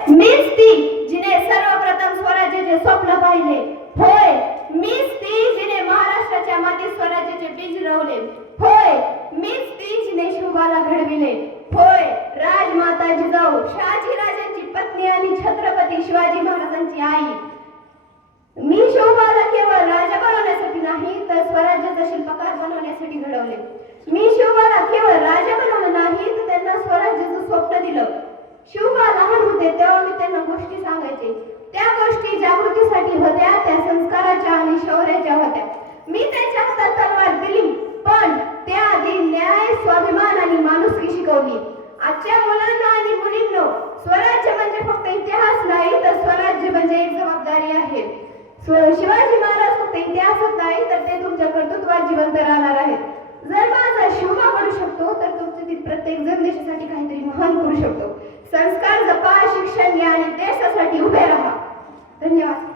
मीच ती जिने सर्वप्रथम स्वराज्याचे स्वप्न पाहिले. होय, मीच ती जिने महाराष्ट्राच्या मातीत स्वराज्याचे बीज रोवले. होय, मीच ती जिने शिवबाला घडविले. होय, राजमाता जिजाऊ शहाजीराजांची पत्नी आणि छत्रपती शिवाजी महाराजांची आई. मी शिवबाला केवळ राजा बनवण्यासाठी नाही तर स्वराज्याचा शिल्पकार बनवण्यासाठी घडवले. मी शिवबाला केवळ राजा बनवलं नाही तर त्यांना स्वराज्याचं स्वप्न दिलं. शिवबा लहान होते तेव्हा मी त्यांना गोष्टी सांगायचे. त्या गोष्टी जागृतीसाठी होत्या, त्या संस्काराच्या आणि शौर्याच्या होत्या. मी त्यांच्या हातात तलवार दिली पण त्याआधी न्याय, स्वाभिमान आणि माणुसकी शिकवली. आजच्या मुलांना आणि मुलींनो, स्वराज्य म्हणजे फक्त इतिहास नाही तर स्वराज्य म्हणजे एक जबाबदारी आहे. शिवाजी महाराज फक्त इतिहासात नाही तर ते तुमच्या कर्तृत्वात जिवंत राहणार आहेत. जर माझा शिवबा करू शकतो तर तुमचे प्रत्येक जण देशासाठी काहीतरी महान करू शकतो. संस्कार जपा, शिक्षण घ्या आणि देशासाठी उभे राहा. धन्यवाद.